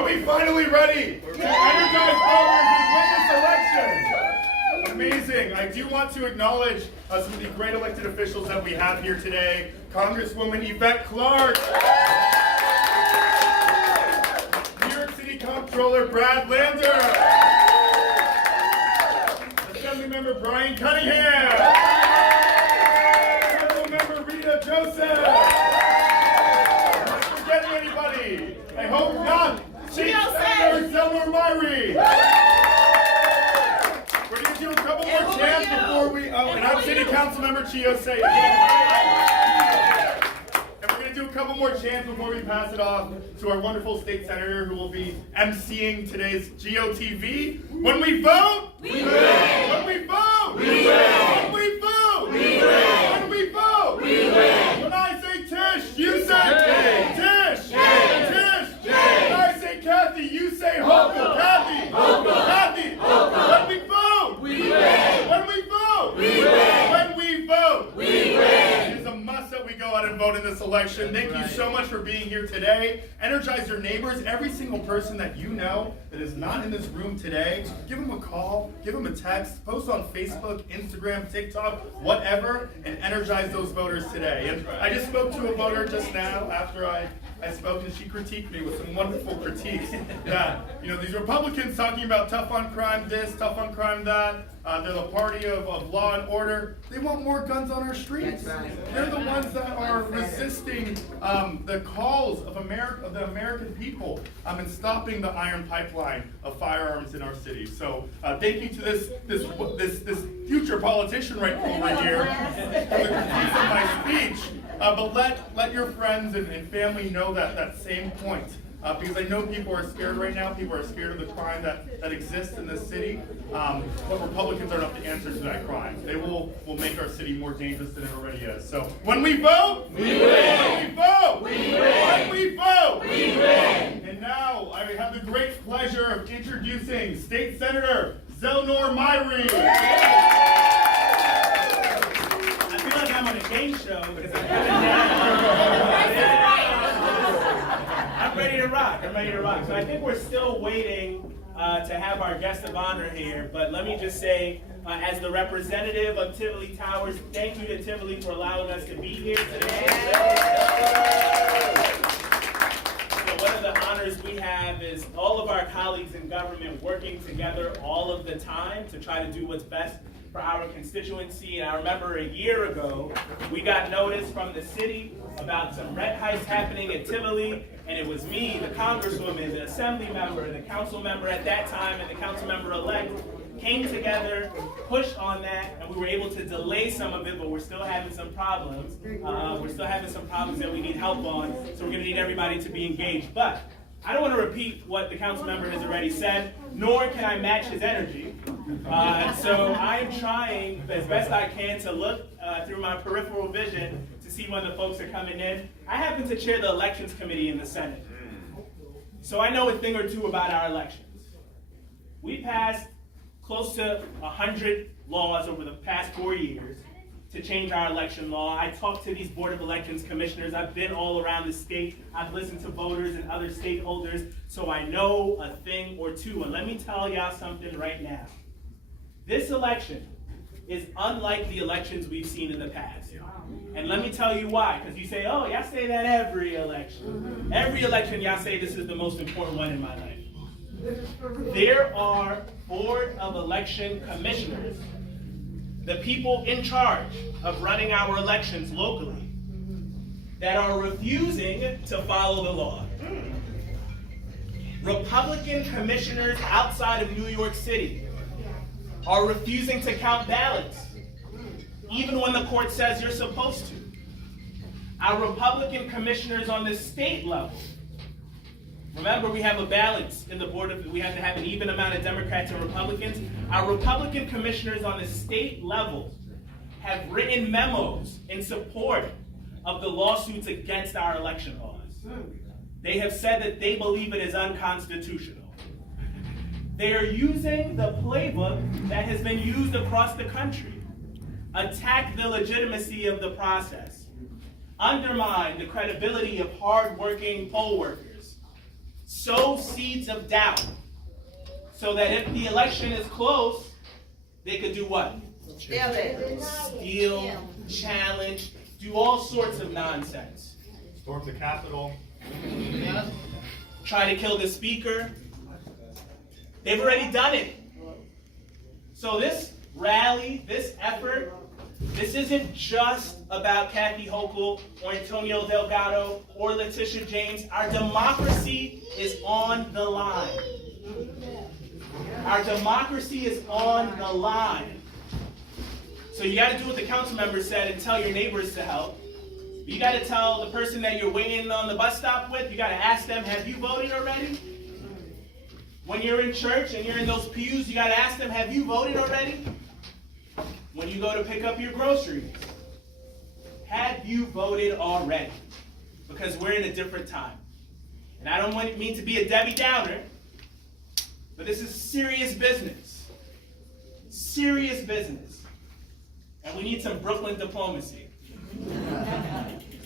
Are we finally ready to energize voters and win this election? Amazing. I do want to acknowledge some of the great elected officials that we have here today. Congresswoman Yvette Clarke. New York City Comptroller Brad Lander. Assemblymember Brian Cunningham. Councilmember Rita Joseph. I hope not. State Senator Zelma Myrie. We're going to do a couple more chants before we. And I'm City Council Member Chiose. And we're going to do a couple more chants before we pass it off to our wonderful state senator who will be emceeing today's GOTV. When we vote, we win. When we vote, we win. When we vote, we win. When we vote, we win. When I say Tish, you say Tish. Kathy, you say Hochul. Kathy, Hochul. Kathy, Hochul. When we vote, we win. When we vote, we win. When we vote, we win. It is a must that we go out and vote in this election. Thank you so much for being here today. Energize your neighbors. Every single person that you know that is not in this room today, give them a call, give them a text, post on Facebook, Instagram, TikTok, whatever, and energize those voters today. And I just spoke to a voter just now after I spoke, and she critiqued me with some wonderful critiques that, these Republicans talking about tough on crime this, tough on crime that, they're the party of law and order. They want more guns on our streets. They're the ones that are resisting the calls of the American people and stopping the iron pipeline of firearms in our city. So thank you to this future politician right over here for the critiques of my speech. But let your friends and family know that same point. Because I know people are scared right now. People are scared of the crime that exists in this city. But Republicans are not the answer to that crime. They will make our city more dangerous than it already is. So when we vote, we win. When we vote, we win. When we vote, we win. And now I have the great pleasure of introducing State Senator Zelma Myrie. I feel like I'm on a game show because I'm ready to rock. I'm ready to rock. So I think we're still waiting to have our guest of honor here. But let me just say, as the representative of Tivoli Towers, thank you to Tivoli for allowing us to be here today. So one of the honors we have is all of our colleagues in government working together all of the time to try to do what's best for our constituency. And I remember a year ago, we got notice from the city about some rent hikes happening at Tivoli, and it was me, the congresswoman, the assembly member, the council member at that time, and the council member-elect came together, pushed on that, and we were able to delay some of it, but we're still having some problems. We're still having some problems that we need help on, so we're gonna need everybody to be engaged. But I don't want to repeat what the council member has already said, nor can I match his energy. So I'm trying as best I can to look through my peripheral vision to see when the folks are coming in. I happen to chair the elections committee in the Senate. So I know a thing or two about our elections. We passed close to 100 laws over the past 4 years to change our election law. I talked to these Board of Elections commissioners. I've been all around the state. I've listened to voters and other stakeholders, so I know a thing or two. And let me tell y'all something right now. This election is unlike the elections we've seen in the past. And let me tell you why, because you say, oh, y'all say that every election. Every election y'all say this is the most important one in my life. There are Board of Election commissioners, the people in charge of running our elections locally, that are refusing to follow the law. Republican commissioners outside of New York City are refusing to count ballots, even when the court says you're supposed to. Our Republican commissioners on the state level, remember we have a balance in the board of, we have to have an even amount of Democrats and Republicans. Our Republican commissioners on the state level have written memos in support of the lawsuits against our election laws. They have said that they believe it is unconstitutional. They are using the playbook that has been used across the country. Attack the legitimacy of the process. Undermine the credibility of hard-working poll workers. sow seeds of doubt so that if the election is close, they could do what? Steal, challenge, do all sorts of nonsense. Storm the Capitol. Try to kill the speaker. They've already done it. So this rally, this effort, this isn't just about Kathy Hochul or Antonio Delgado or Letitia James. Our democracy is on the line. Our democracy is on the line. So you got to do what the council member said and tell your neighbors to help. You got to tell the person that you're waiting on the bus stop with, you got to ask them, have you voted already? When you're in church and you're in those pews, you got to ask them, have you voted already? When you go to pick up your groceries, have you voted already? Because we're in a different time. And I don't mean to be a Debbie Downer, but this is serious business. Serious business. And we need some Brooklyn diplomacy.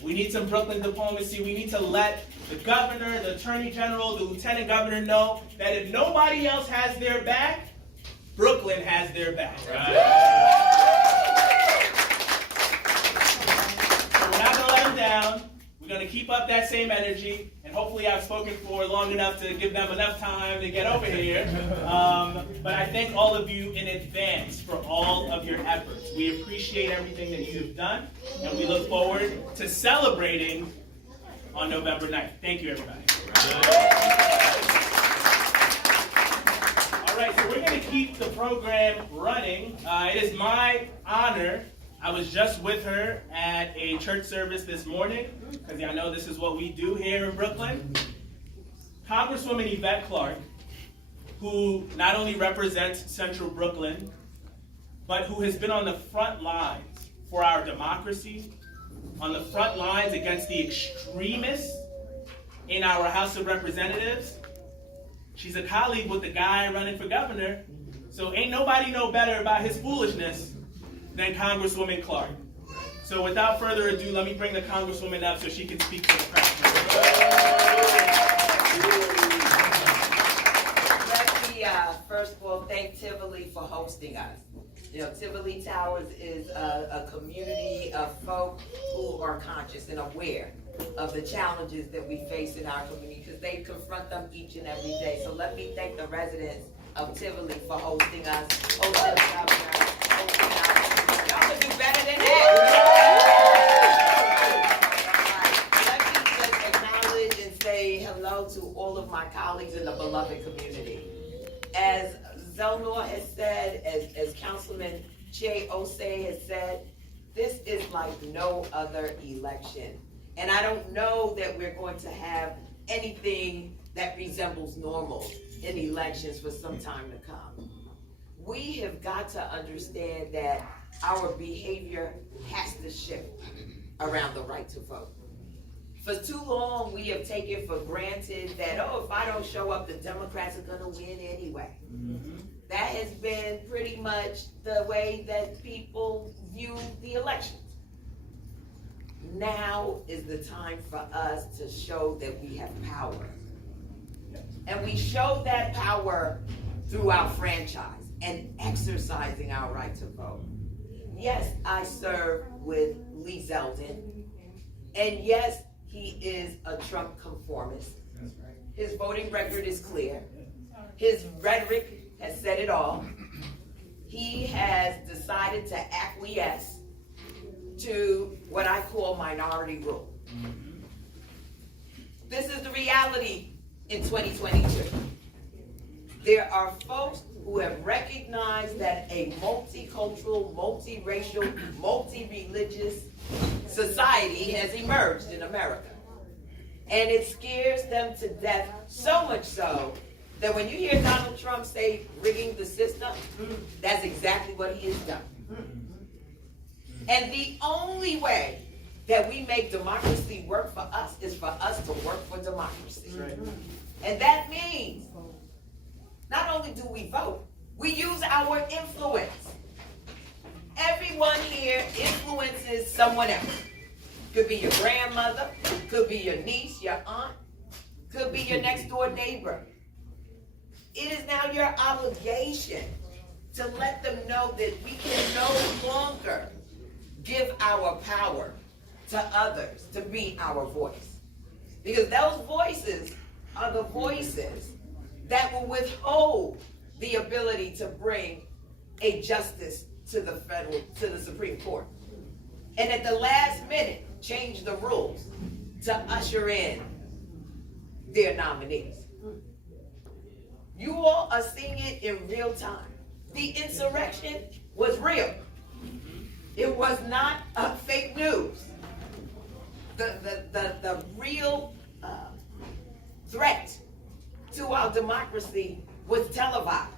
We need some Brooklyn diplomacy. We need to let the governor, the attorney general, the lieutenant governor know that if nobody else has their back, Brooklyn has their back. So we're not going to let them down. We're going to keep up that same energy. And hopefully I've spoken for long enough to give them enough time to get over here. But I thank all of you in advance for all of your efforts. We appreciate everything that you have done. And we look forward to celebrating on November 9th. Thank you, everybody. All right, so we're going to keep the program running. It is my honor. I was just with her at a church service this morning, because I know this is what we do here in Brooklyn. Congresswoman Yvette Clarke, who not only represents Central Brooklyn, but who has been on the front lines for our democracy, on the front lines against the extremists in our House of Representatives. She's a colleague with the guy running for governor, so ain't nobody know better about his foolishness than Congresswoman Clarke. So without further ado, let me bring the Congresswoman up so she can speak to the press. Let me first of all thank Tivoli for hosting us. You know, Tivoli Towers is a community of folk who are conscious and aware of the challenges that we face in our community because they confront them each and every day. So let me thank the residents of Tivoli for hosting us, hosting the governor, hosting us. Y'all could do better than that. Let me just acknowledge and say hello to all of my colleagues in the beloved community. As Zelnor has said, as Councilman Che Osei has said, this is like no other election. And I don't know that we're going to have anything that resembles normal in elections for some time to come. We have got to understand that our behavior has to shift around the right to vote. For too long, we have taken for granted that, oh, if I don't show up, the Democrats are gonna win anyway. That has been pretty much the way that people view the elections. Now is the time for us to show that we have power. And we show that power through our franchise and exercising our right to vote. Yes, I serve with Lee Zeldin. And yes, he is a Trump conformist. His voting record is clear. His rhetoric has said it all. He has decided to acquiesce to what I call minority rule. This is the reality in 2022. There are folks who have recognized that a multicultural, multiracial, multi-religious society has emerged in America. And it scares them to death, so much so that when you hear Donald Trump say rigging the system, that's exactly what he has done. And the only way that we make democracy work for us is for us to work for democracy. Right. And that means not only do we vote, we use our influence. Everyone here influences someone else. Could be your grandmother, could be your niece, your aunt, could be your next door neighbor. It is now your obligation to let them know that we can no longer give our power to others to be our voice. Because those voices are the voices that will withhold the ability to bring a justice to the Supreme Court. And at the last minute, change the rules to usher in their nominees. You all are seeing it in real time. The insurrection was real. It was not fake news. The real threat to our democracy was televised.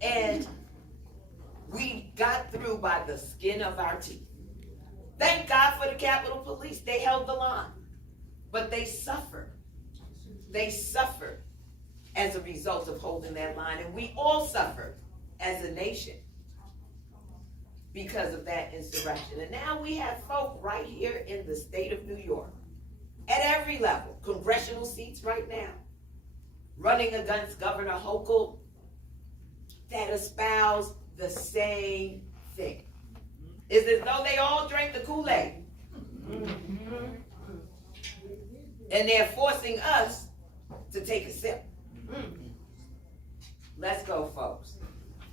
And we got through by the skin of our teeth. Thank God for the Capitol Police. They held the line. But they suffered. They suffered as a result of holding that line. And we all suffered as a nation because of that insurrection. And now we have folk right here in the state of New York, at every level, congressional seats right now, running against Governor Hochul, that espouse the same thing. It's as though they all drank the Kool-Aid. And they're forcing us to take a sip. Let's go, folks.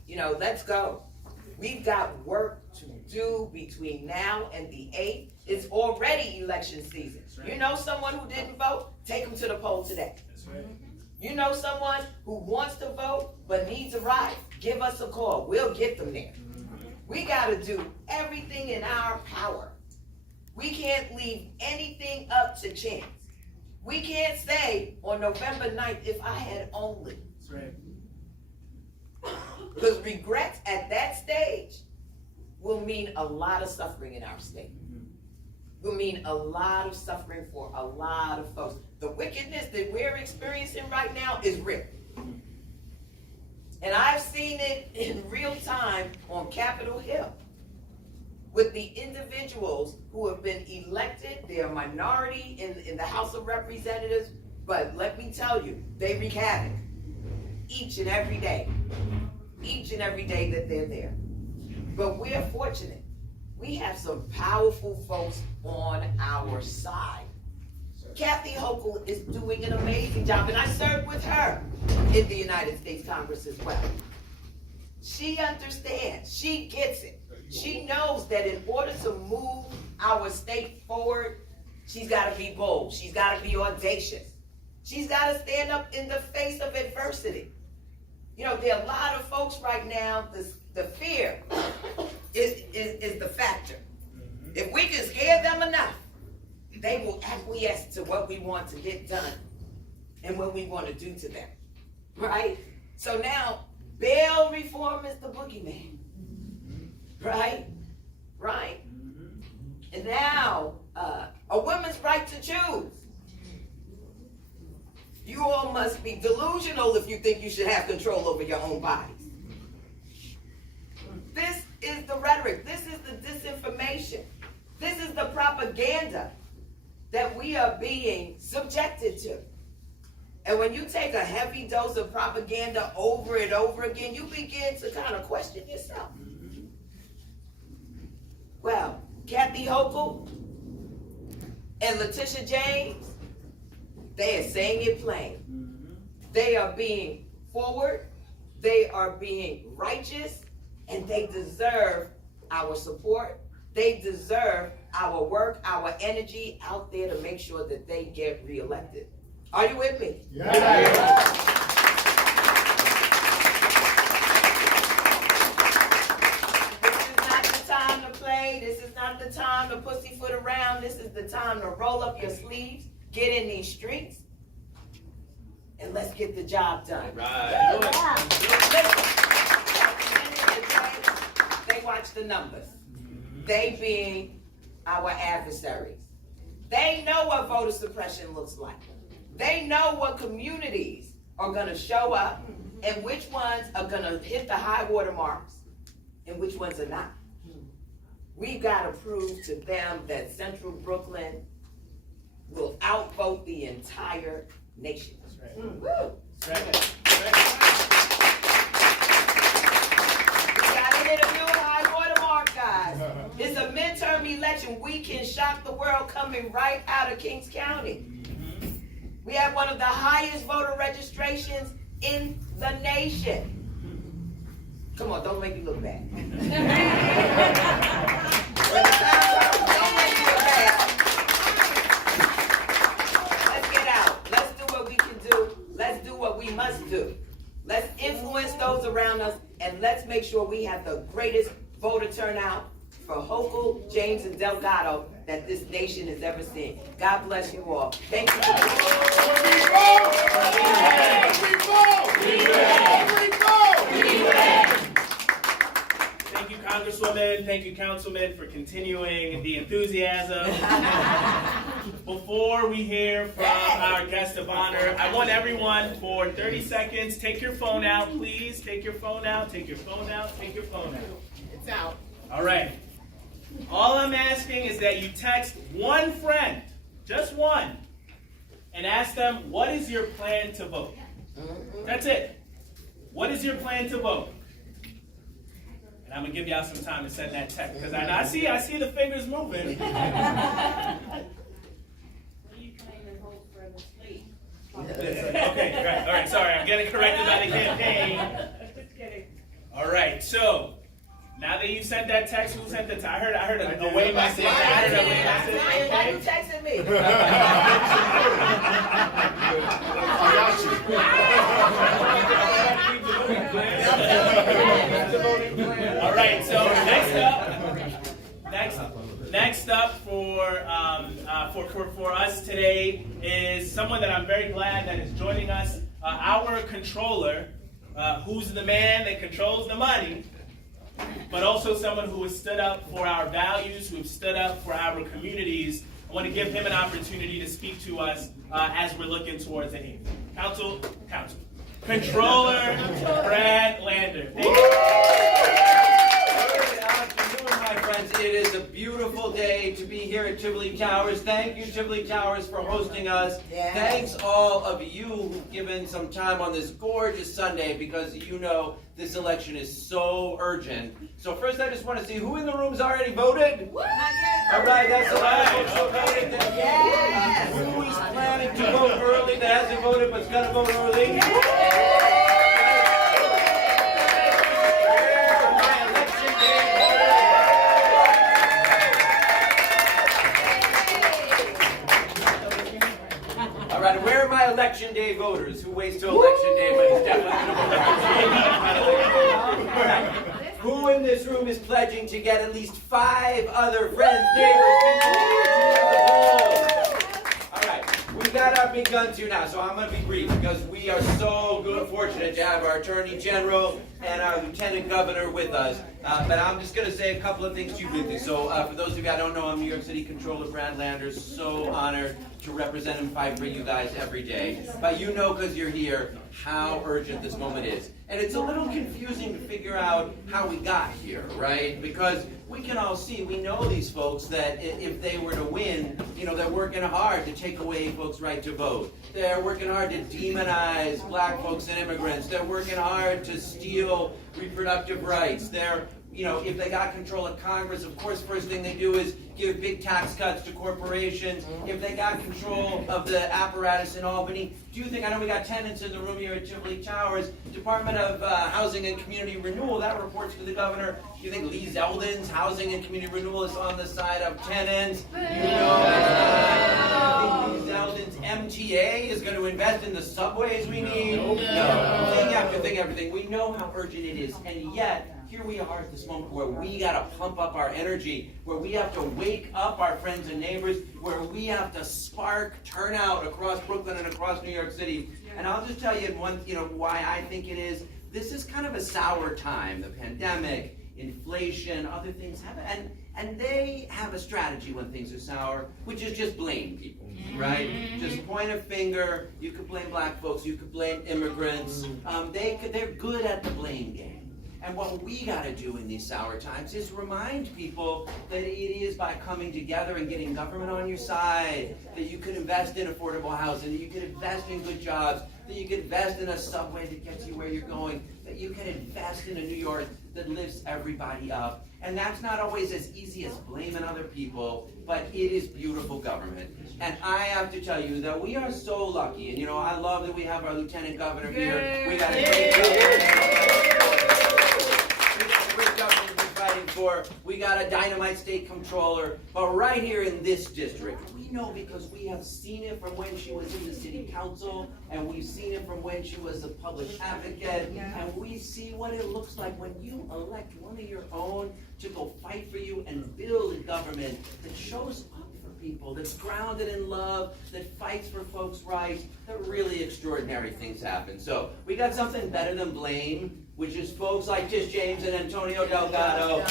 Let's go. We've got work to do between now and the 8th. It's already election season. Right. You know someone who didn't vote? Take them to the poll today. That's right. You know someone who wants to vote but needs a ride? Give us a call. We'll get them there. We got to do everything in our power. We can't leave anything up to chance. We can't say on November 9th, if I had only. That's right. Because regrets at that stage will mean a lot of suffering in our state. Will mean a lot of suffering for a lot of folks. The wickedness that we're experiencing right now is real. And I've seen it in real time on Capitol Hill with the individuals who have been elected. They're a minority in the House of Representatives, but let me tell you, they wreak havoc each and every day that they're there. But we're fortunate. We have some powerful folks on our side. Kathy Hochul is doing an amazing job, and I served with her in the United States Congress as well. She understands. She gets it. She knows that in order to move our state forward, she's got to be bold. She's got to be audacious. She's got to stand up in the face of adversity. There are a lot of folks right now, the fear is the factor. If we can scare them enough, they will acquiesce to what we want to get done and what we want to do to them, right? So now, bail reform is the boogeyman, right? And now, a woman's right to choose. You all must be delusional if you think you should have control over your own bodies. This is the rhetoric. This is the disinformation. This is the propaganda that we are being subjected to. And when you take a heavy dose of propaganda over and over again, you begin to kind of question yourself. Well, Kathy Hochul and Letitia James, they are saying it plain. They are being forward, they are being righteous, and they deserve our support. They deserve our work, our energy out there to make sure that they get reelected. Are you with me? Yeah. This is not the time to play. This is not the time to pussyfoot around. This is the time to roll up your sleeves, get in these streets, and let's get the job done. Right. Listen, at the end of the day, they watch the numbers. They being our adversaries. They know what voter suppression looks like. They know what communities are going to show up and which ones are going to hit the high water marks and which ones are not. We've got to prove to them that Central Brooklyn will outvote the entire nation. That's right. Woo! That's right. We gotta hit a new high watermark, guys. It's a midterm election. We can shock the world coming right out of Kings County. We have one of the highest voter registrations in the nation. Come on, don't make me look bad. Don't make me look bad. Let's get out. Let's do what we can do. Let's do what we must do. Let's influence those around us, and let's make sure we have the greatest voter turnout for Hochul, James, and Delgado that this nation has ever seen. God bless you all. Thank you. Thank you, Congresswoman. Thank you, Councilman, for continuing the enthusiasm. Before we hear from our guest of honor, I want everyone for 30 seconds, take your phone out, please. Take your phone out, take your phone out, take your phone out. It's out. All right. All I'm asking is that you text one friend, just one, and ask them, what is your plan to vote? That's it. What is your plan to vote? And I'm going to give y'all some time to send that text, because I see the fingers moving. What are you trying to hold for the sleep? Okay, all right, sorry, I'm getting corrected by the campaign. Just kidding. All right, so now that you sent that text, who sent the text? I heard a away message. I heard a away message. Why you texting me? All right, so next up for us today is someone that I'm very glad that is joining us. Our controller, who's the man that controls the money, but also someone who has stood up for our values, who have stood up for our communities. I want to give him an opportunity to speak to us as we're looking towards the end. Controller Brad Lander. Thank you. Good afternoon, my friends. It is a beautiful day to be here at Tivoli Towers. Thank you, Tivoli Towers, for hosting us. Yes. Thanks all of you who've given some time on this gorgeous Sunday, because you know this election is so urgent. So first, I just want to see who in the room's already voted. All right, that's a lot of folks who voted. Yes. Who is planning to vote early that hasn't voted but's got to vote early? Where are my election day voters? Who waits till election day, but is definitely going to vote? Who in this room is pledging to get at least 5 other friends, neighbors, people to the polls? All right, we got our big guns here now, so I'm going to be brief because we are so good and fortunate to have our Attorney General and our Lieutenant Governor with us. But I'm just going to say a couple of things to you quickly. So for those of you I don't know, I'm New York City Controller Brad Lander. So honored to represent and fight for you guys every day. But you know, because you're here, how urgent this moment is. And it's a little confusing to figure out how we got here, right? Because we can all see, we know these folks that if they were to win, you know, they're working hard to take away folks' right to vote. They're working hard to demonize black folks and immigrants. They're working hard to steal reproductive rights. They're, you know, if they got control of Congress, of course, first thing they do is give big tax cuts to corporations. If they got control of the apparatus in Albany, do you think, I know we got tenants in the room here at Tivoli Towers, Department of Housing and Community Renewal, that reports to the governor. Do you think Lee Zeldin's Housing and Community Renewal is on the side of tenants? You know it's not. Lee Zeldin's MTA is going to invest in the subways we need? No. Thing after thing, everything. We know how urgent it is, and yet, here we are at this moment where we got to pump up our energy, where we have to wake up our friends and neighbors, where we have to spark turnout across Brooklyn and across New York City. And I'll just tell you why I think it is. This is kind of a sour time. The pandemic, inflation, other things happen, and they have a strategy when things are sour, which is just blame people, right? Just point a finger. You could blame black folks. You could blame immigrants. They're good at the blame game. And what we gotta do in these sour times is remind people that it is by coming together and getting government on your side, that you can invest in affordable housing, that you can invest in good jobs, that you can invest in a subway that gets you where you're going, that you can invest in a New York that lifts everybody up. And that's not always as easy as blaming other people, but it is beautiful government. And I have to tell you that we are so lucky. And I love that we have our Lieutenant Governor here. We got a great governor to be fighting for. We got a dynamite state comptroller. But right here in this district, we know because we have seen it from when she was in the city council, and we've seen it from when she was a public advocate, and we see what it looks like when you elect one of your own to go fight for you and build a government that shows up for people, that's grounded in love, that fights for folks' rights, that really extraordinary things happen. So we got something better than blame, which is folks like Tish James and Antonio Delgado.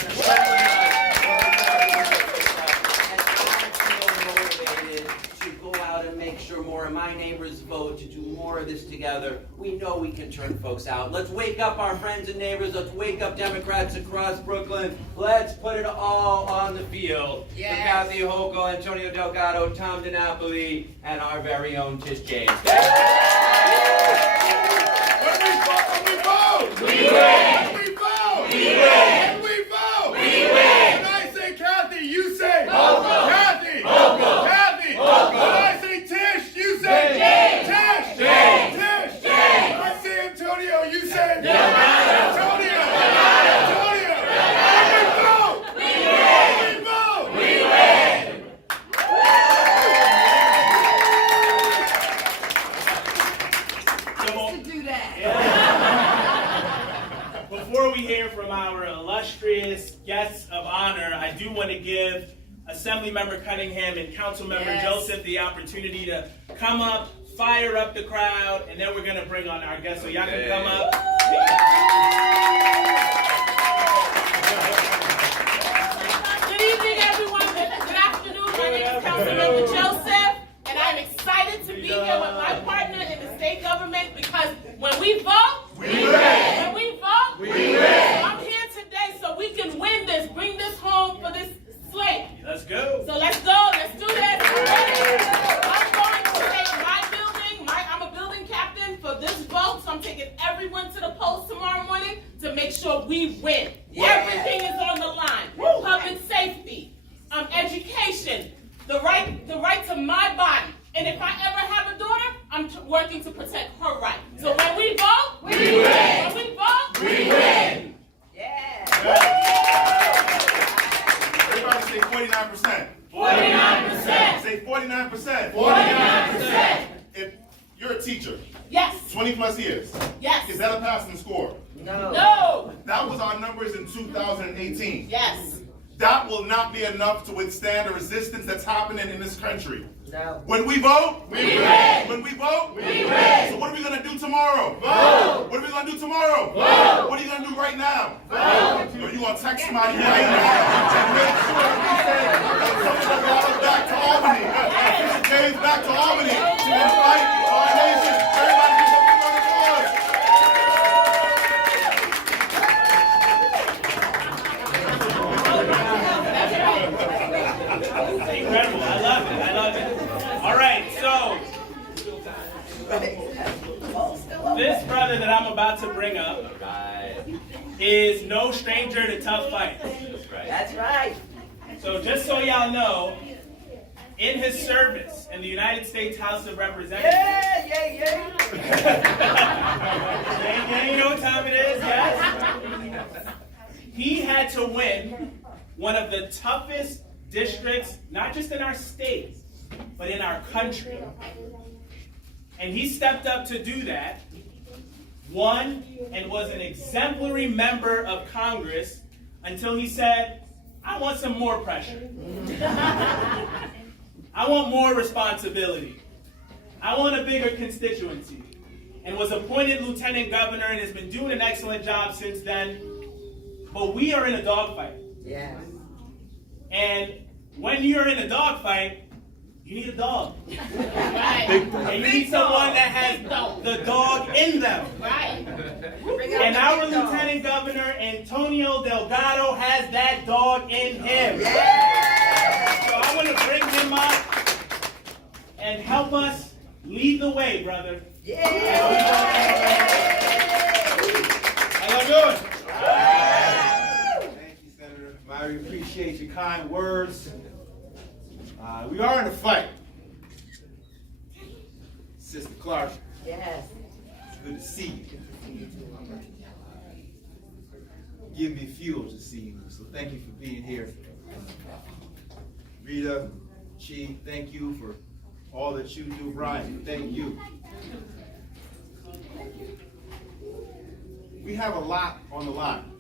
To go out and make sure more of my neighbors vote, to do more of this together. We know we can turn folks out. Let's wake up our friends and neighbors. Let's wake up Democrats across Brooklyn. Let's put it all on the field. Yes. For Kathy Hochul, Antonio Delgado, Tom DiNapoli, and our very own Tish James. When we vote, we win. When we vote, we win. When we vote, we win. When I say Kathy, you say Hochul. Kathy, Hochul. Kathy, Hochul. When I say Tish, you say James. Tish, James. Tish, James. When I say Antonio, you say Antonio. Antonio. When we vote, we win. When we vote, we win. Before we hear from our illustrious guests of honor, I do want to give Assemblymember Cunningham and Councilmember Joseph the opportunity to come up, fire up the crowd, and then we're going to bring on our guests. So y'all can come up. Good evening, everyone. Good afternoon. My name is Councilmember Joseph, and I'm excited to be here with my partner in the state government because when we vote, we win. When we vote, we win. I'm here today so we can win this, bring this home for this slate. Let's go. So let's go. Let's do this. I'm going to take my building. I'm a building captain for this vote, so I'm taking everyone to the polls tomorrow morning to make sure we win. Everything is on the line. Public safety, education, the right to my body. And if I ever have a daughter, I'm working to protect her right. So when we vote, we win. When we vote, we win. Everybody say 49%. 49%. Say 49%. 49%. If you're a teacher, Yes. 20 plus years, Yes. is that a passing score? No. That was our numbers in 2018. Yes. That will not be enough to withstand the resistance that's happening in this country. No. When we vote, we win. When we vote, we win. So what are we going to do tomorrow? Vote. What are we going to do tomorrow? Vote. What are you going to do right now? Vote. Are you going to text somebody right now and make sure we say back to Albany? Mr. James back to Albany to fight for our nation. Everybody give up the cause. Incredible. I love it. I love it. All right, so this brother that I'm about to bring up is no stranger to tough fights. That's right. So just so y'all know, in his service in the United States House of Representatives, you know what time it is, yes? He had to win one of the toughest districts, not just in our state, but in our country. And he stepped up to do that, won, and was an exemplary member of Congress until he said, I want some more pressure. I want more responsibility. I want a bigger constituency. And was appointed lieutenant governor and has been doing an excellent job since then. But we are in a dogfight. Yes. And when you're in a dogfight, You need a dog. Right. And you need someone that has the dog in them. Right. And our Lieutenant Governor, Antonio Delgado, has that dog in him. So I want to bring him up and help us lead the way, brother. How y'all doing? Thank you, Senator. I appreciate your kind words. We are in a fight. Sister Clark, Yes. it's good to see you. Give me fuel to see you, so thank you for being here. Rita, Chi, thank you for all that you do. Brian, thank you. We have a lot on the line.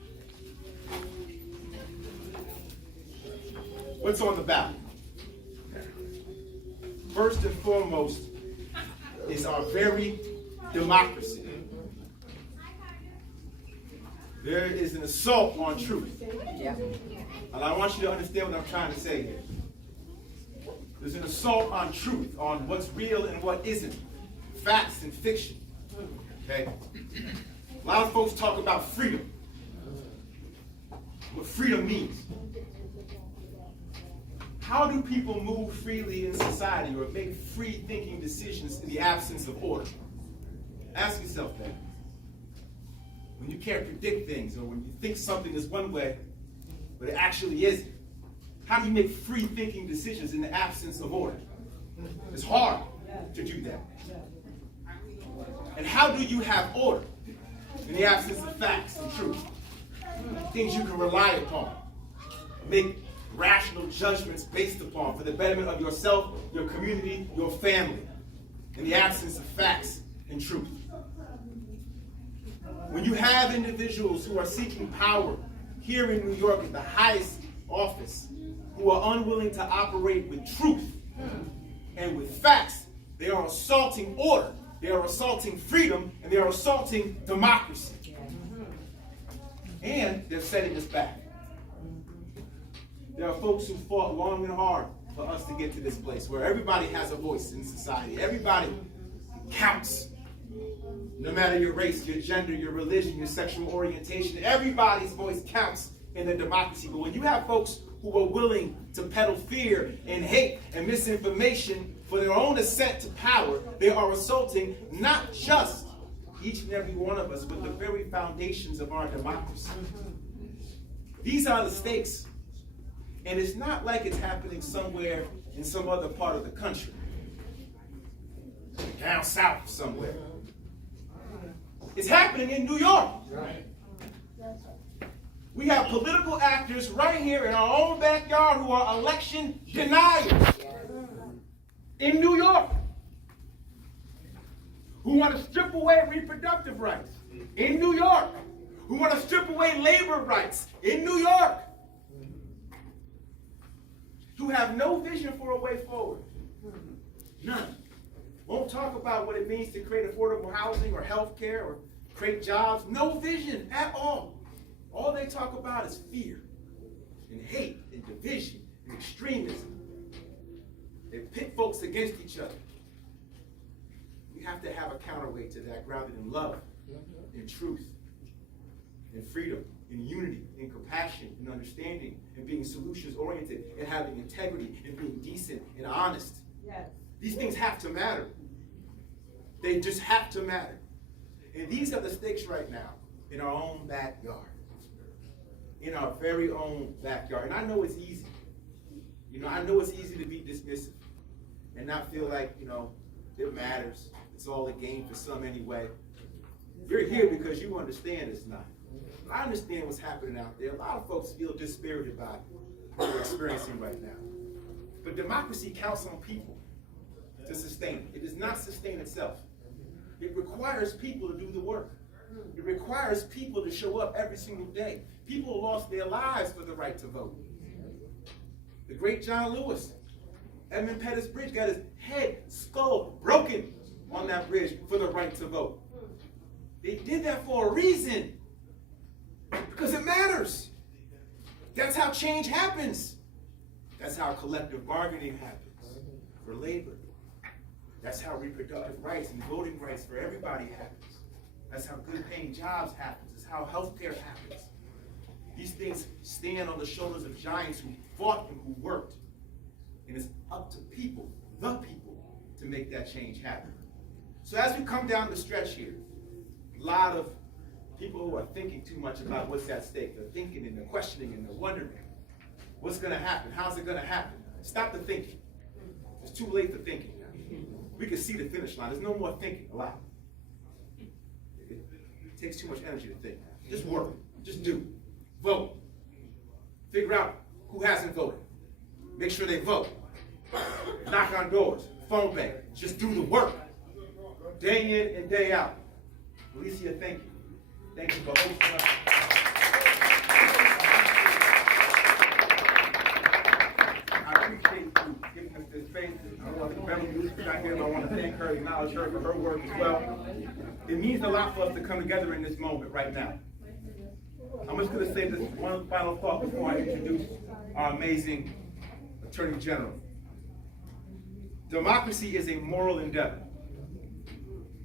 What's on the ballot? First and foremost is our very democracy. There is an assault on truth. Yeah. And I want you to understand what I'm trying to say here. There's an assault on truth, on what's real and what isn't, facts and fiction. Okay? A lot of folks talk about freedom, what freedom means. How do people move freely in society or make free thinking decisions in the absence of order? Ask yourself that. When you can't predict things, or when you think something is one way, but it actually isn't. How do you make free thinking decisions in the absence of order? It's hard to do that. And how do you have order in the absence of facts and truth? Things you can rely upon. Make rational judgments based upon for the betterment of yourself, your community, your family, in the absence of facts and truth. When you have individuals who are seeking power here in New York at the highest office, who are unwilling to operate with truth and with facts, they are assaulting order, they are assaulting freedom, and they are assaulting democracy. And they're setting us back. There are folks who fought long and hard for us to get to this place where everybody has a voice in society. Everybody counts. No matter your race, your gender, your religion, your sexual orientation, everybody's voice counts in a democracy. But when you have folks who are willing to peddle fear and hate and misinformation for their own ascent to power, they are assaulting not just each and every one of us, but the very foundations of our democracy. These are the stakes. And it's not like it's happening somewhere in some other part of the country. Down south somewhere. It's happening in New York. We have political actors right here in our own backyard who are election deniers in New York, who want to strip away reproductive rights in New York, who want to strip away labor rights in New York, who have no vision for a way forward. None. Won't talk about what it means to create affordable housing or health care or create jobs. No vision at all. All they talk about is fear and hate and division and extremism. They pit folks against each other. We have to have a counterweight to that grounded in love, in truth, in freedom, in unity, in compassion, in understanding, in being solutions oriented, and having integrity, and being decent and honest. Yes. These things have to matter. They just have to matter. And these are the stakes right now in our own backyard. In our very own backyard. And I know it's easy. I know it's easy to be dismissive and not feel like, it matters. It's all a game for some anyway. You're here because you understand it's not. I understand what's happening out there. A lot of folks feel dispirited by what we're experiencing right now. But democracy counts on people to sustain it. It does not sustain itself. It requires people to do the work. It requires people to show up every single day. People lost their lives for the right to vote. The great John Lewis, Edmund Pettus Bridge, got his skull broken on that bridge for the right to vote. They did that for a reason. Because it matters. That's how change happens. That's how collective bargaining happens. for labor. That's how reproductive rights and voting rights for everybody happens. That's how good paying jobs happens. That's how healthcare happens. These things stand on the shoulders of giants who fought and who worked. And it's up to people, the people, to make that change happen. So as we come down the stretch here, a lot of people who are thinking too much about what's at stake. They're thinking and they're questioning and they're wondering, what's going to happen? How's it going to happen? Stop the thinking. It's too late for thinking now. We can see the finish line. There's no more thinking allowed. It takes too much energy to think. Just work. Just do. Vote. Figure out who hasn't voted. Make sure they vote. Knock on doors. Phone bank. Just do the work. Day in and day out. Alicia, thank you. Thank you for hosting us. I appreciate you giving us this space. I want to Beverly Luce back here. I want to thank her, acknowledge her for her work as well. It means a lot for us to come together in this moment right now. I'm just going to say this one final thought before I introduce our amazing Attorney General. Democracy is a moral endeavor.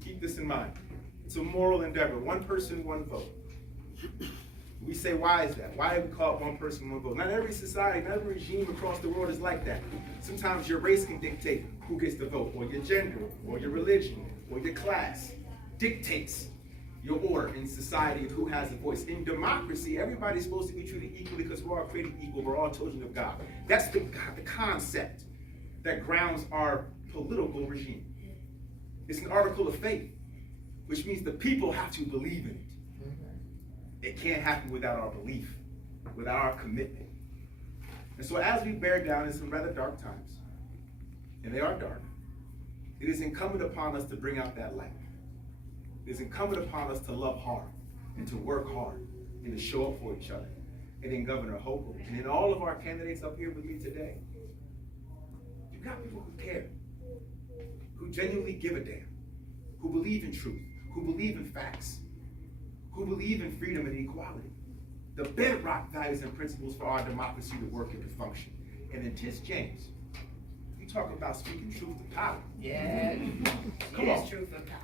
Keep this in mind. It's a moral endeavor. One person, one vote. We say, why is that? Why do we call it one person, one vote? Not every society, not every regime across the world is like that. Sometimes your race can dictate who gets to vote, or your gender, or your religion, or your class dictates your order in society and who has a voice. In democracy, everybody's supposed to be treated equally because we're all created equal. We're all children of God. That's the concept that grounds our political regime. It's an article of faith, which means the people have to believe in it. It can't happen without our belief, without our commitment. And so as we bear down in some rather dark times, and they are dark, it is incumbent upon us to bring out that light. It is incumbent upon us to love hard and to work hard and to show up for each other. And in Governor Hochul, and in all of our candidates up here with me today, you've got people who care, who genuinely give a damn, who believe in truth, who believe in facts, who believe in freedom and equality. The bedrock values and principles for our democracy to work and to function. And then Tish James, you talk about speaking truth to power. Yeah, Come she on. is truth and power.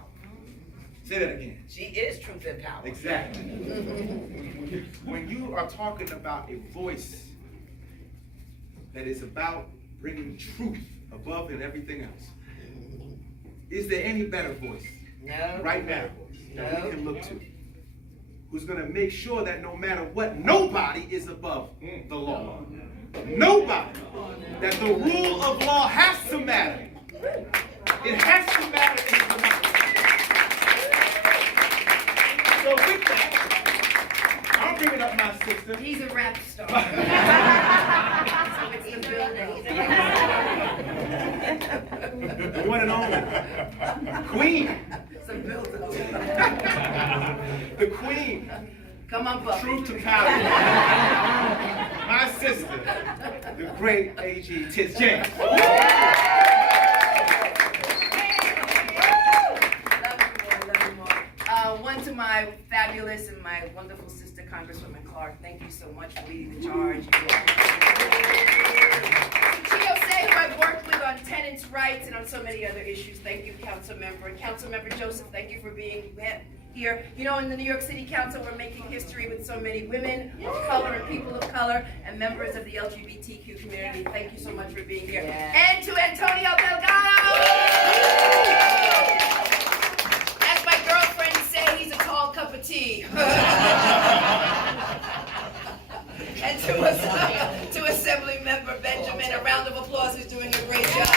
Say that again. She is truth and power. Exactly. When you are talking about a voice that is about bringing truth above and everything else, is there any better voice No. right now that No. we can look to? Who's going to make sure that no matter what, nobody is above the law. Nobody. That the rule of law has to matter. It has to matter in democracy. So with that, I'm bringing up my sister. He's a rap star. So it's the building. The one and only Queen. It's a building. The Queen. Come on, Buck. Truth to power. My sister, the great A.G. Tish James. One to my fabulous and my wonderful sister, Congresswoman Clark. Thank you so much for leading the charge. GOC, who I've worked with on tenants' rights and on so many other issues. Thank you, Council Member. And Council Member Joseph, thank you for being here. You know, in the New York City Council, we're making history with so many women of color and people of color and members of the LGBTQ community. Thank you so much for being here. Yeah. And to Antonio Delgado! As my girlfriends say, he's a tall cup of tea. And to Assembly Member Benjamin, a round of applause, who's doing a great job.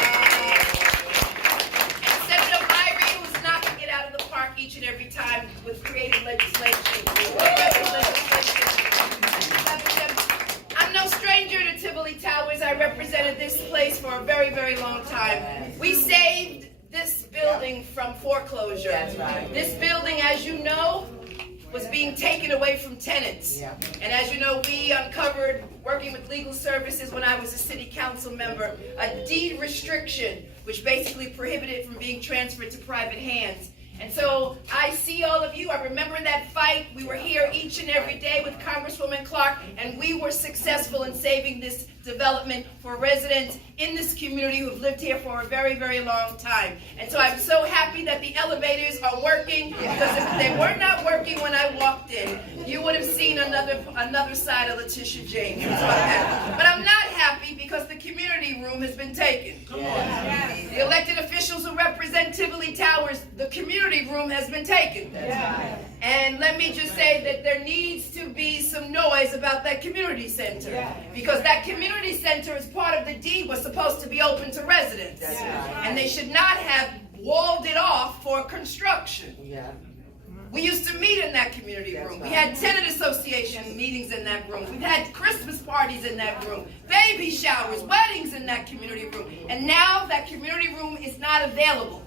And Senator Myrie, who's knocking it out of the park each and every time with creative legislation. I'm no stranger to Tivoli Towers. I represented this place for a very, very long time. We saved this building from foreclosure. That's right. This building, as you know, was being taken away from tenants. Yeah. And as you know, we uncovered, working with legal services when I was a city council member, a deed restriction, which basically prohibited it from being transferred to private hands. And so I see all of you. I remember that fight. We were here each and every day with Congresswoman Clark, and we were successful in saving this development for residents in this community who have lived here for a very, very long time. And so I'm so happy that the elevators are working, because if they were not working when I walked in, you would have seen another side of Letitia James. But I'm not happy because the community room has been taken. The elected officials who represent Tivoli Towers, the community room has been taken. And let me just say that there needs to be some noise about that community center. Because that community center, as part of the deed, was supposed to be open to residents. And they should not have walled it off for construction. We used to meet in that community room. We had tenant association meetings in that room. We've had Christmas parties in that room, baby showers, weddings in that community room. And now that community room is not available.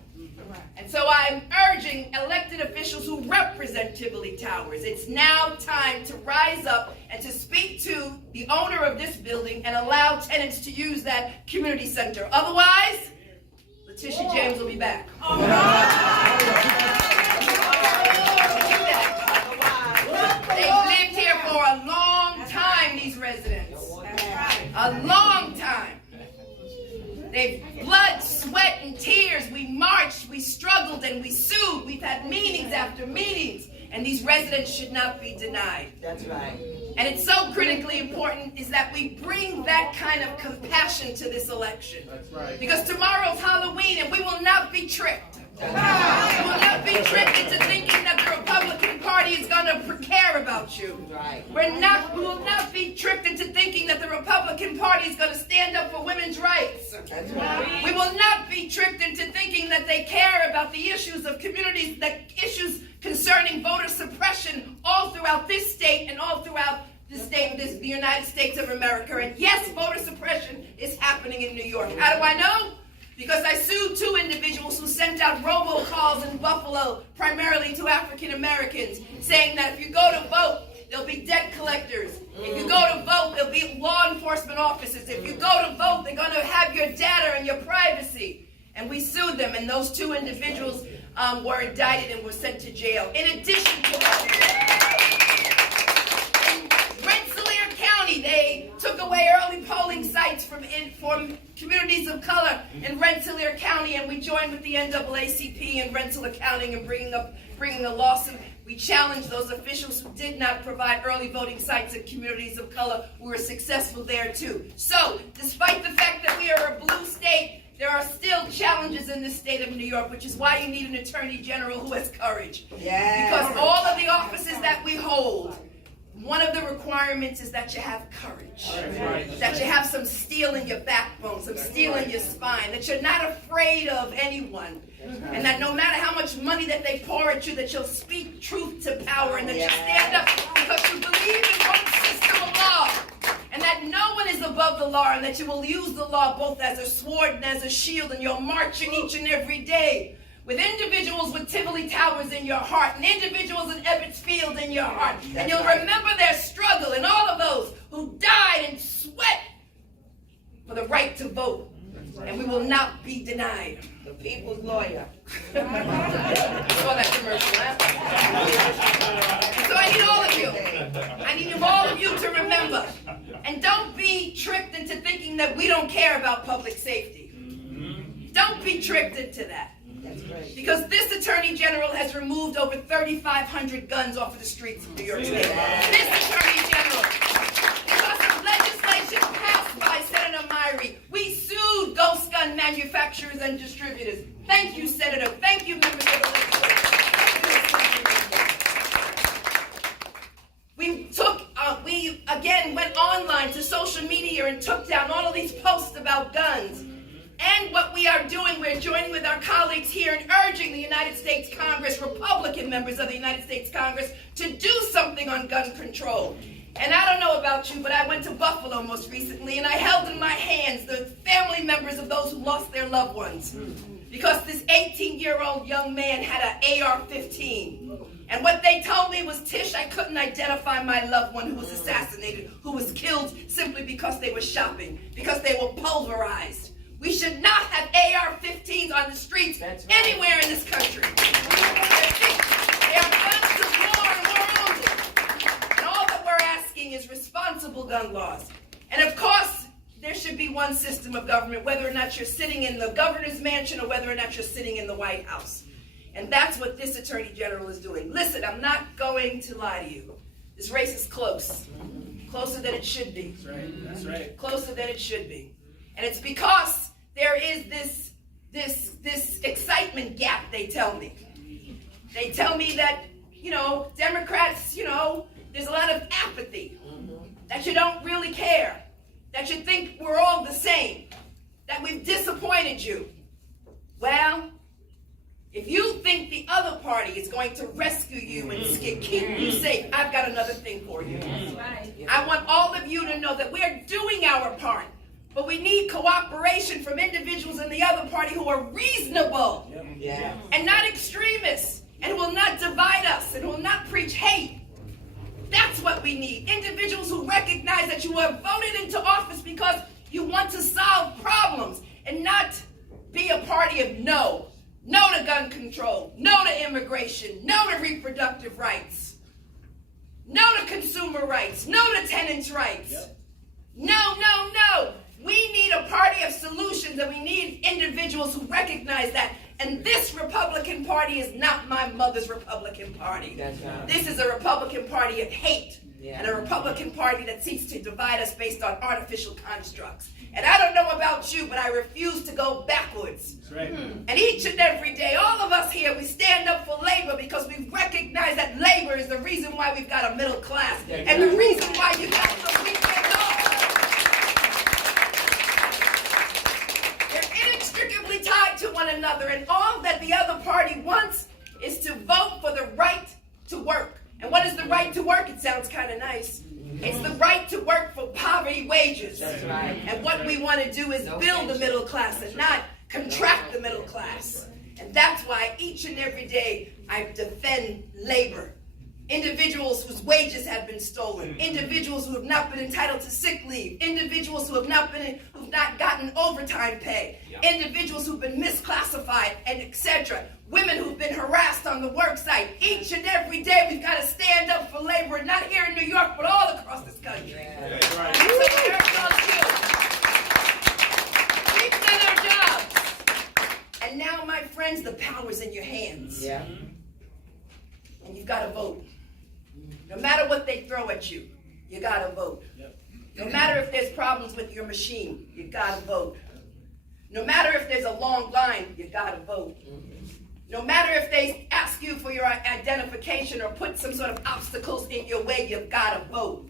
And so I'm urging elected officials who represent Tivoli Towers, it's now time to rise up and to speak to the owner of this building and allow tenants to use that community center. Otherwise, Letitia James will be back. They've lived here for a long time, these residents. A long time. They've blood, sweat, and tears. We marched, we struggled, and we sued. We've had meetings after meetings, and these residents should not be denied. That's right. And it's so critically important is that we bring that kind of compassion to this election. That's right. Because tomorrow's Halloween, and we will not be tricked. We will not be tricked into thinking that the Republican Party is going to care about you. Right. We will not be tricked into thinking that the Republican Party is going to stand up for women's rights. That's right. We will not be tricked into thinking that they care about the issues of communities, the issues concerning voter suppression all throughout this state and all throughout the United States of America. And yes, voter suppression is happening in New York. How do I know? Because I sued 2 individuals who sent out robocalls in Buffalo, primarily to African Americans, saying that if you go to vote, there'll be debt collectors. If you go to vote, there'll be law enforcement officers. If you go to vote, they're going to have your data and your privacy. And we sued them, and those 2 individuals were indicted and were sent to jail. In addition to Rensselaer County, they took away early polling sites from communities of color in Rensselaer County, and we joined with the NAACP in Rensselaer County in bringing a lawsuit. We challenged those officials who did not provide early voting sites in communities of color. We were successful there too. So, despite the fact that we are a blue state, there are still challenges in the state of New York, which is why you need an attorney general who has courage. Because all of the offices that we hold, one of the requirements is that you have courage, that you have some steel in your backbone, some steel in your spine, that you're not afraid of anyone, and that no matter how much money that they pour at you, that you'll speak truth to power, and that you stand up because you believe in one system of law, and that no one is above the law, and that you will use the law both as a sword and as a shield, and you're marching each and every day with individuals with Tivoli Towers in your heart, and individuals in Ebbets Field in your heart. And you'll remember their struggle, and all of those who died and sweat for the right to vote. And we will not be denied. The people's lawyer. You saw that commercial, huh? So I need all of you. I need all of you to remember. And don't be tricked into thinking that we don't care about public safety. Don't be tricked into that. Because this Attorney General has removed over 3,500 guns off of the streets of New York State. This Attorney General. Because of legislation passed by Senator Myrie, we sued ghost gun manufacturers and distributors. Thank you, Senator. Thank you, members of the legislature. We again went online to social media and took down all of these posts about guns. And what we are doing, we're joining with our colleagues here and urging the United States Congress, Republican members of the United States Congress, to do something on gun control. And I don't know about you, but I went to Buffalo most recently, and I held in my hands the family members of those who lost their loved ones. Because this 18-year-old young man had an AR-15. And what they told me was, Tish, I couldn't identify my loved one who was assassinated, who was killed simply because they were shopping, because they were pulverized. We should not have AR-15s on the streets anywhere in this country. They are gun laws. And of course, there should be one system of government, whether or not you're sitting in the governor's mansion or whether or not you're sitting in the White House. And that's what this Attorney General is doing. Listen, I'm not going to lie to you. This race is close. Closer than it should be. That's right. That's right. Closer than it should be. And it's because there is this excitement gap, they tell me. They tell me that, Democrats, there's a lot of apathy. That you don't really care. That you think we're all the same. That we've disappointed you. Well, if you think the other party is going to rescue you and keep you safe, I've got another thing for you. I want all of you to know that we're doing our part, but we need cooperation from individuals in the other party who are reasonable and not extremists and will not divide us and will not preach hate. That's what we need. Individuals who recognize that you were voted into office because you want to solve problems and not be a party of no. No to gun control. No to immigration. No to reproductive rights. No to consumer rights. No to tenants' rights. No, no, no. We need a party of solutions, and we need individuals who recognize that. And this Republican Party is not my mother's Republican Party. That's right. This is a Republican Party of hate. Yeah. And a Republican Party that seeks to divide us based on artificial constructs. And I don't know about you, but I refuse to go backwards. That's right. And each and every day, all of us here, we stand up for labor because we recognize that labor is the reason why we've got a middle class. And the reason why you got some weekend off. They're inextricably tied to one another, and all that the other party wants is to vote for the right to work. And what is the right to work? It sounds kind of nice. It's the right to work for poverty wages. That's right. And what we want to do is build the middle class and not contract the middle class. And that's why each and every day I defend labor. Individuals whose wages have been stolen. Individuals who have not been entitled to sick leave. Individuals who have not gotten overtime pay. Individuals who've been misclassified, and etc. Women who've been harassed on the work site. Each and every day we've got to stand up for labor, not here in New York, but all across this country. That's right. That's what we urge all of you. We've done our jobs. And now, my friends, the power's in your hands. Yeah. And you've got to vote. No matter what they throw at you, you got to vote. No matter if there's problems with your machine, you got to vote. No matter if there's a long line, you got to vote. No matter if they ask you for your identification or put some sort of obstacles in your way, you've got to vote.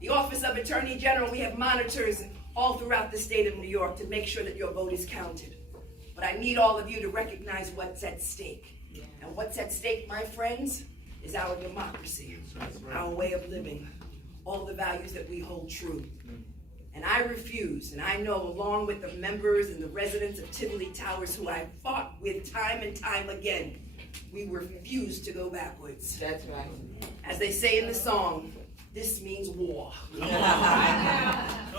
The Office of Attorney General, we have monitors all throughout the state of New York to make sure that your vote is counted. But I need all of you to recognize what's at stake. And what's at stake, my friends, is our democracy, our way of living, all the values that we hold true. And I refuse, and I know along with the members and the residents of Tivoli Towers who I've fought with time and time again, we refuse to go backwards. That's right. As they say in the song, this means war.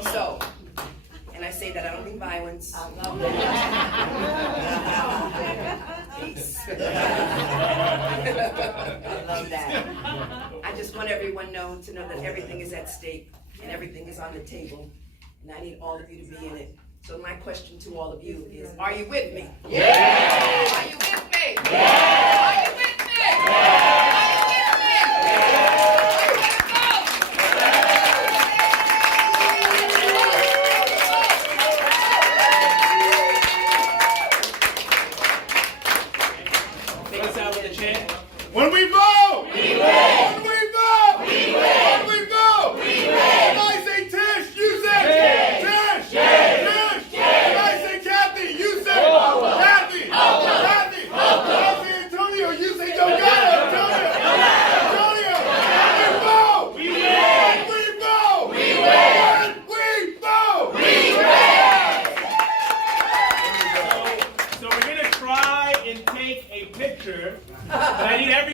So, and I say that I don't mean violence. I love that. Peace. I love that. I just want everyone to know that everything is at stake and everything is on the table. And I need all of you to be in it. So my question to all of you is, are you with me? Yeah! Are you with me? Yeah! Are you with me? Yeah! Are you with me? Take us out with a chant. When we vote! We win! When we vote! We win! When we vote! We win! When I say Tish, you say Tish! Tish! Tish! When I say Kathy, you say Kathy! Kathy! When I say Antonio, you say Delgado! Antonio! Antonio! When we vote! We win! When we vote! We win! When we vote! We win! So we're gonna try and take a picture, but I need every